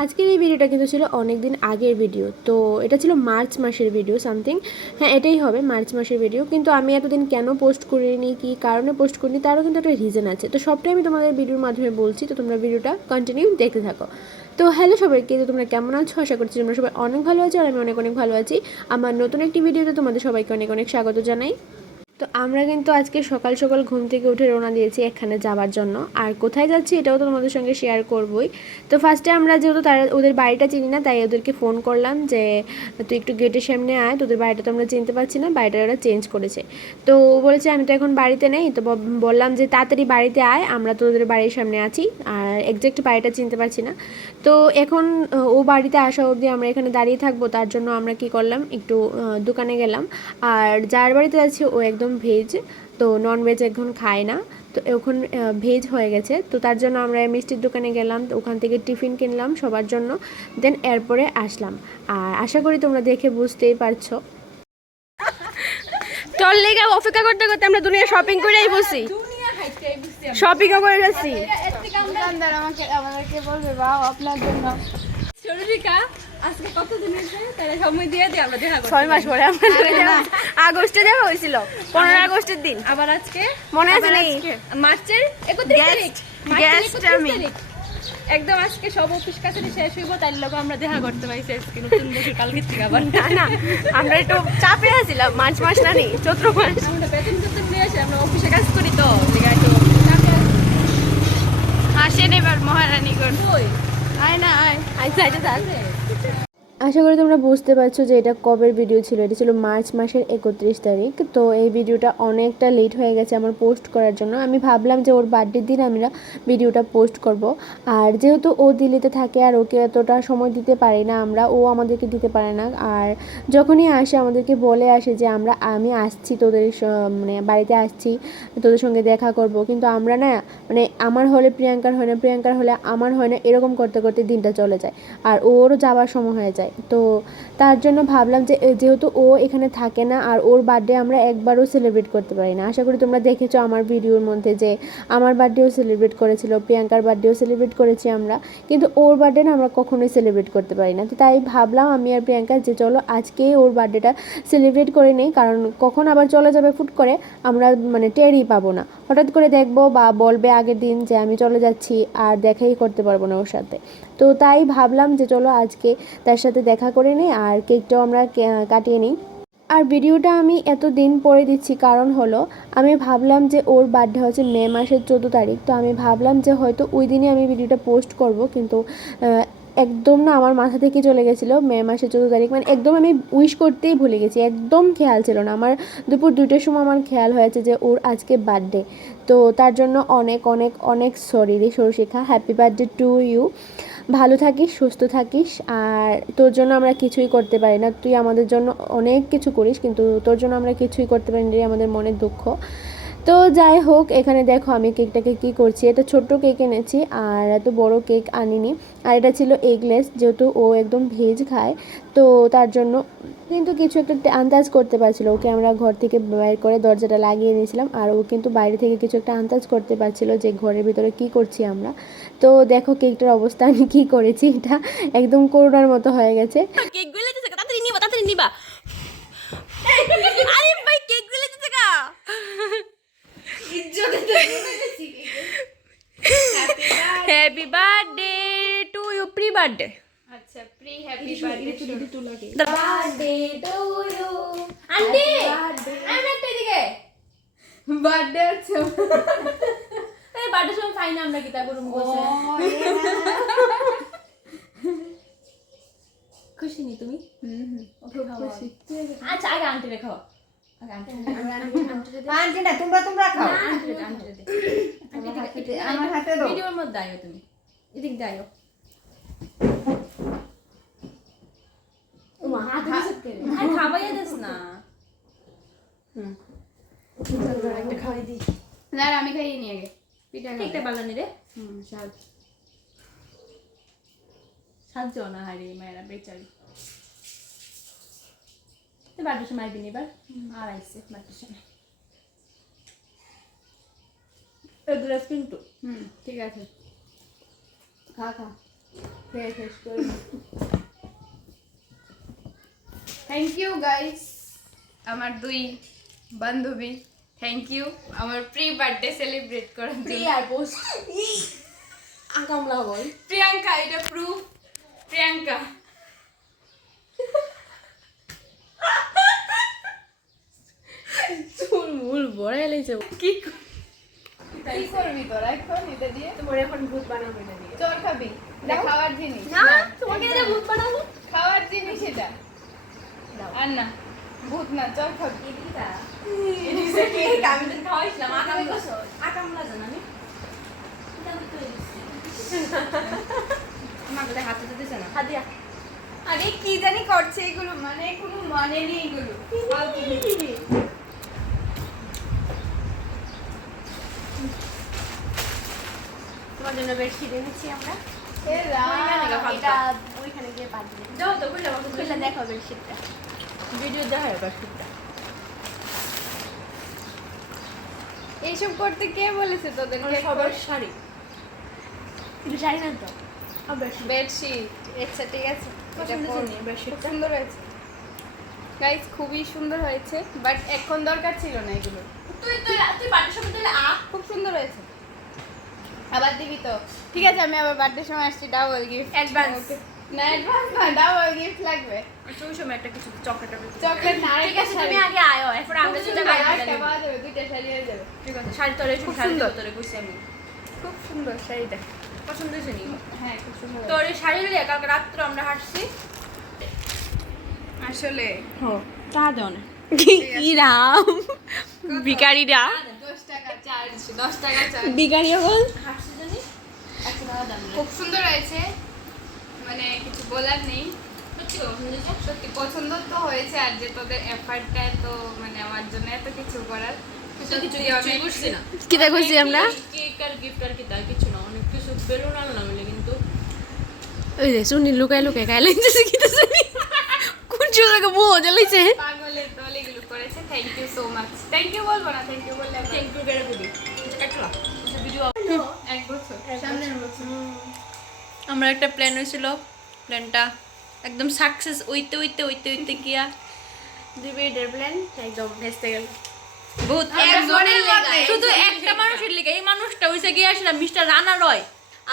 আজকের এই ভিডিওটা কিন্তু ছিল অনেক দিন আগের ভিডিও। তো এটা ছিল মার্চ মাসের ভিডিও সামথিং। হ্যাঁ, এটাই হবে মার্চ মাসের ভিডিও। কিন্তু আমি এতদিন কেন পোস্ট করিনি, কী কারণে পোস্ট করিনি, তারও কিন্তু একটা রিজন আছে। তো সবটাই আমি তোমাদের ভিডিওর মাধ্যমে বলছি, তো তোমরা ভিডিওটা কন্টিনিউ দেখতে থাকো। তো হ্যালো সবাইকে, তো তোমরা কেমন আছো? আশা করছি তোমরা সবাই অনেক ভালো আছো, আর আমি অনেক অনেক ভালো আছি। আমার নতুন একটি ভিডিওতে তোমাদের সবাইকে অনেক অনেক স্বাগত জানাই। তো আমরা কিন্তু আজকে সকাল সকাল ঘুম থেকে উঠে রওনা দিয়েছি এখানে যাওয়ার জন্য। আর কোথায় যাচ্ছি এটাও তো তোমাদের সঙ্গে শেয়ার করবই। তো ফার্স্টে আমরা যেহেতু তারা ওদের বাড়িটা চিনি না, তাই ওদেরকে ফোন করলাম যে তুই একটু গেটের সামনে আয়, তোদের বাড়িটা তো আমরা চিনতে পারছি না, বাড়িটা ওরা চেঞ্জ করেছে। তো ও বলেছে আমি তো এখন বাড়িতে নেই। তো বললাম যে তাড়াতাড়ি বাড়িতে আয়, আমরা তোদের বাড়ির সামনে আছি, আর একজ্যাক্ট বাড়িটা চিনতে পারছি না। তো এখন ও বাড়িতে আসা অবধি আমরা এখানে দাঁড়িয়ে থাকবো, তার জন্য আমরা কি করলাম, একটু দোকানে গেলাম। আর যার বাড়িতে যাচ্ছি ও একদম ভেজ, তো নন ভেজ এখন খায় না। তো এখন ভেজ হয়ে গেছে, তো তার জন্য আমরা মিষ্টির দোকানে গেলাম, তো ওখান থেকে টিফিন কিনলাম সবার জন্য, দেন এরপরে আসলাম। আর আশা করি তোমরা দেখে বুঝতেই পারছো। তোর লেগে অপেক্ষা করতে করতে আমরা দুনিয়া শপিং করেই বসি, শপিংও করে যাচ্ছি। আমাদেরকে বলবে বাবা আপনার জন্য শরীরিকা আজকে কত দিন হয়েছে তাহলে সময় দিয়ে দিই, আমরা দেখা করব 6 মাস পরে আমরা আগস্টে দেখা হয়েছিল, 15 আগস্টের দিন। আবার আজকে মনে আছে নাকি? মার্চের 31 তারিখ, একদম আজকে সব অফিস কাছারি শেষ হইব, তাই লোক আমরা দেখা করতে পাইছি আজকে নতুন বছর কালকে থেকে। আবার না আমরা একটু চাপে আছিলাম, মার্চ মাস না নি চৈত্র মাস। আমরা বেতন টেতন নিয়ে আসি, আমরা অফিসে কাজ করি, তো একটু আসেন এবার মহারানী কোন ওই আয় না আয় আয় সাইডে থাক। আশা করি তোমরা বুঝতে পারছো যে এটা কবের ভিডিও ছিল। এটা ছিল মার্চ মাসের 31 তারিখ। তো এই ভিডিওটা অনেকটা লেট হয়ে গেছে আমার পোস্ট করার জন্য। আমি ভাবলাম যে ওর বার্থডের দিন আমরা ভিডিওটা পোস্ট করব। আর যেহেতু ও দিল্লিতে থাকে আর ওকে এতটা সময় দিতে পারি না আমরা, ও আমাদেরকে দিতে পারে না। আর যখনই আসে আমাদেরকে বলে আসে যে আমি আসছি তোদের মানে বাড়িতে আসছি, তোদের সঙ্গে দেখা করব। কিন্তু আমরা না, মানে আমার হলে প্রিয়াঙ্কার হয় না, প্রিয়াঙ্কার হলে আমার হয় না, এরকম করতে করতে দিনটা চলে যায় আর ওরও যাওয়ার সময় হয়ে যায়। তো তার জন্য ভাবলাম যে যেহেতু ও এখানে থাকে না আর ওর বার্থডে আমরা একবারও সেলিব্রেট করতে পারি না। আশা করি তোমরা দেখেছো আমার ভিডিওর মধ্যে যে আমার বার্থডেও সেলিব্রেট করেছিল, প্রিয়াঙ্কার বার্থডেও সেলিব্রেট করেছি আমরা, কিন্তু ওর বার্থডে না আমরা কখনোই সেলিব্রেট করতে পারি না। তো তাই ভাবলাম আমি আর প্রিয়াঙ্কা যে চলো আজকেই ওর বার্থডেটা সেলিব্রেট করে নেই, কারণ কখন আবার চলে যাবে ফুট করে আমরা মানে টেরই পাবো না। হঠাৎ করে দেখবো বা বলবে আগের দিন যে আমি চলে যাচ্ছি, আর দেখাই করতে পারবো না ওর সাথে। তো তাই ভাবলাম যে চলো আজকে তার সাথে দেখা করে নিই আর কেকটাও আমরা কাটিয়ে নিই। আর ভিডিওটা আমি এত দিন পরে দিচ্ছি কারণ হলো আমি ভাবলাম যে ওর বার্থডে হচ্ছে মে মাসের 14 তারিখ। তো আমি ভাবলাম যে হয়তো ওই দিনই আমি ভিডিওটা পোস্ট করব, কিন্তু একদম না আমার মাথা থেকে চলে গেছিলো মে মাসের 14 তারিখ, মানে একদম আমি উইশ করতেই ভুলে গেছি, একদম খেয়াল ছিল না আমার। দুপুর 2টার সময় আমার খেয়াল হয়েছে যে ওর আজকে বার্থডে। তো তার জন্য অনেক অনেক অনেক সরি রে সরশিখা, হ্যাপি বার্থডে টু ইউ। ভালো থাকিস, সুস্থ থাকিস। আর তোর জন্য আমরা কিছুই করতে পারি না, তুই আমাদের জন্য অনেক কিছু করিস, কিন্তু তোর জন্য আমরা কিছুই করতে পারি না, আমাদের মনের দুঃখ। তো যাই হোক, এখানে দেখো আমি কেকটাকে কি করছি, এটা ছোট্ট কেক এনেছি আর এত বড় কেক আনিনি। আর এটা ছিল এগলেস, যেহেতু ও একদম ভেজ খায়, তো তার জন্য কিন্তু কিছু একটা আন্দাজ করতে পারছিল। ওকে আমরা ঘর থেকে বাইর করে দরজাটা লাগিয়ে দিয়েছিলাম, আর ও কিন্তু বাইরে থেকে কিছু একটা আন্দাজ করতে পারছিল যে ঘরের ভিতরে কি করছি আমরা। তো দেখো কেকটার অবস্থা আমি কী করেছি, এটা একদম করোনার মতো হয়ে গেছে। কেক গুলো দিতে তাড়াতাড়ি নিবা, তাড়াতাড়ি নিবা। আরে ভাই কেক গুলো দিতে কা ইজ্জতে তো বলেছি। Happy birthday to you, pre birthday. আচ্ছা প্রি হ্যাপি বার্থডে টু লাগে বার্থডে টু ইউ আন্টি। আমি একটা দিকে বার্থডে আছে এই বার্থডে সময় ফাইন আমরা কি তা করুম বসে। খুশি নি তুমি? খুশি। আচ্ছা আগে আন্টি রেখো, আগে আন্টি আন্টি না তোমরা খাও। আন্টি দে আমার হাতে দাও। ভিডিওর মধ্যে আয়ো তুমি, এদিক দিয়ে আয়ো। ও হাতে দিছ কে? আরে খাবাইয়া দেস না। একটা খাওয়াই দিই না, আমি খাইয়ে নি আগে পিঠা কেকটা বানানি রে। স্বাদ সাহায্য না হারি মায়েরা বেচারি। তো বাড়ির সময় দিন এবার আর আইসে বাড়ির সময় এগুলো কিন্তু ঠিক আছে খা খা। থ্যাংক ইউ গাইস, আমার দুই বান্ধবী, থ্যাংক ইউ আমার প্রি বার্থডে সেলিব্রেট করার জন্য। আকামলা বল প্রিয়াঙ্কা, এটা প্রুফ। প্রিয়াঙ্কা চুল মুল বড় এলাইছে কি করবি তোরা এখন এটা দিয়ে? তোমার এখন ভূত বানাবো এটা দিয়ে চোর খাবি? এটা খাওয়ার জিনিস। না তোমাকে এটা ভূত বানাবো খাওয়ার জিনিস এটা। আর না ভূত না, চোর খাবি। আমি তো খাওয়াইছিলাম আকামলা জানো আমি আমার বোধহয় হাতে তো দিছে না হাদিয়া আরে কি জানি করছে এগুলো, মানে কোনো মানে নেই এগুলো। তোমার জন্য বেডশিট এনেছি আমরা এ রাম, এটা ওইখানে গিয়ে পাঠিয়ে দিই যাও তো খুলে দেখো বেডশিটটা ভিডিও দেখা হয় বেডশিটটা এইসব করতে কে বলেছে তোদেরকে? সবার শাড়ি কিন্তু শাড়ি না তো বেডশিট বেডশিট। আচ্ছা ঠিক আছে, এটা পছন্দ পর। হয়নি বেডশিটটা? খুব সুন্দর হয়েছে গাইস, খুবই সুন্দর হয়েছে, বাট এখন দরকার ছিল না এগুলো। তুই বাড়ির সময় দিলে খুব সুন্দর হয়েছে। আবার দিবি তো? ঠিক আছে, আমি আবার বার্থডে সময় আসছি, ডাবল গিফট। Advance। না অ্যাডভান্স না, ডাবল গিফট লাগবে। ওই সময় একটা কিছু চকলেট চকলেট না, ঠিক আছে তুমি আগে আয়ো এরপর আমরা দুটো আরেকটা পাওয়া যাবে, দুইটা শাড়ি হয়ে যাবে। ঠিক আছে শাড়ি তোরে খুব শাড়ি সুন্দর। তোরে কইছি আমি খুব সুন্দর শাড়িটা। পছন্দ হয়েছে নি হ্যাঁ খুব সুন্দর। তোর এই শাড়ি লিয়ে কালকে রাত্রে আমরা হাঁটছি আসলে টাকা দেও না কি রাম ভিখারিরা 10 টাকা চার্জ, 10 টাকা চার্জ। ভিখারি হল হাঁটছি জানি 100 টাকা দাম খুব সুন্দর হয়েছে, মানে কিছু বলার নেই। সত্যি পছন্দ হয়েছে সত্যি পছন্দ তো হয়েছে, আর যে তোদের এফার্টটা তো মানে আমার জন্য এত কিছু করার, কিছু কিছু সত্যি অনেক করছি না কি তা করছি আমরা? কেক আর গিফট আর কি তার কিছু না অনেক কিছু বেলুন আনো না মিলে কিন্তু ওই যে শুনি লুকাই লুকাই খাই লাগতেছে কি তো শুনি কোন জায়গা বুঝ জ্বালাইছে পাগলের দল এগুলো করেছে। Thank you so much. Thank you বলবো না, থ্যাংক ইউ বললে থ্যাংক ইউ বেড়ে দিবি কাটলা ভিডিও 1 বছর সামনের বছর। আমরা একটা প্ল্যান হয়েছিল প্ল্যানটা একদম সাকসেস হইতে হইতে হইতে হইতে গিয়া ডিবেটের প্ল্যান একদম ভেস্তে গেল বহুত একজনের লেগে। শুধু একটা মানুষের লেগে এই মানুষটা হইছে গিয়ে আসলে মিস্টার রানা রয়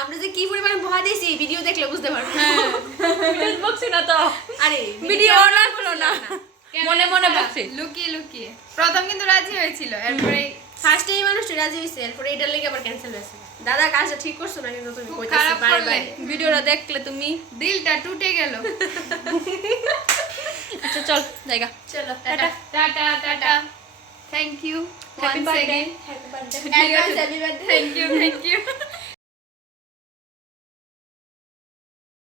আমরা যে কি পরিমাণে ভয় দিয়েছি ভিডিও দেখলে বুঝতে পারবে। ভিডিও বকছি না তো আরে ভিডিও অন আসলো না মনে মনে বকছি লুকিয়ে লুকিয়ে প্রথম কিন্তু রাজি হয়েছিল, এরপরে ফার্স্টে এই মানুষটা রাজি হয়েছে, এরপরে এটার লেগে আবার ক্যান্সেল হয়েছে। দাদা কাজটা ঠিক করছো না কিন্তু তুমি খুব কইতাছো খারাপ বারে করলে। বারে। ভিডিওটা দেখলে তুমি দিলটা টুটে গেল। আচ্ছা চল জায়গা চলো tata tata tata. Thank you happy once birthday again. Happy birthday. Thank you thank you.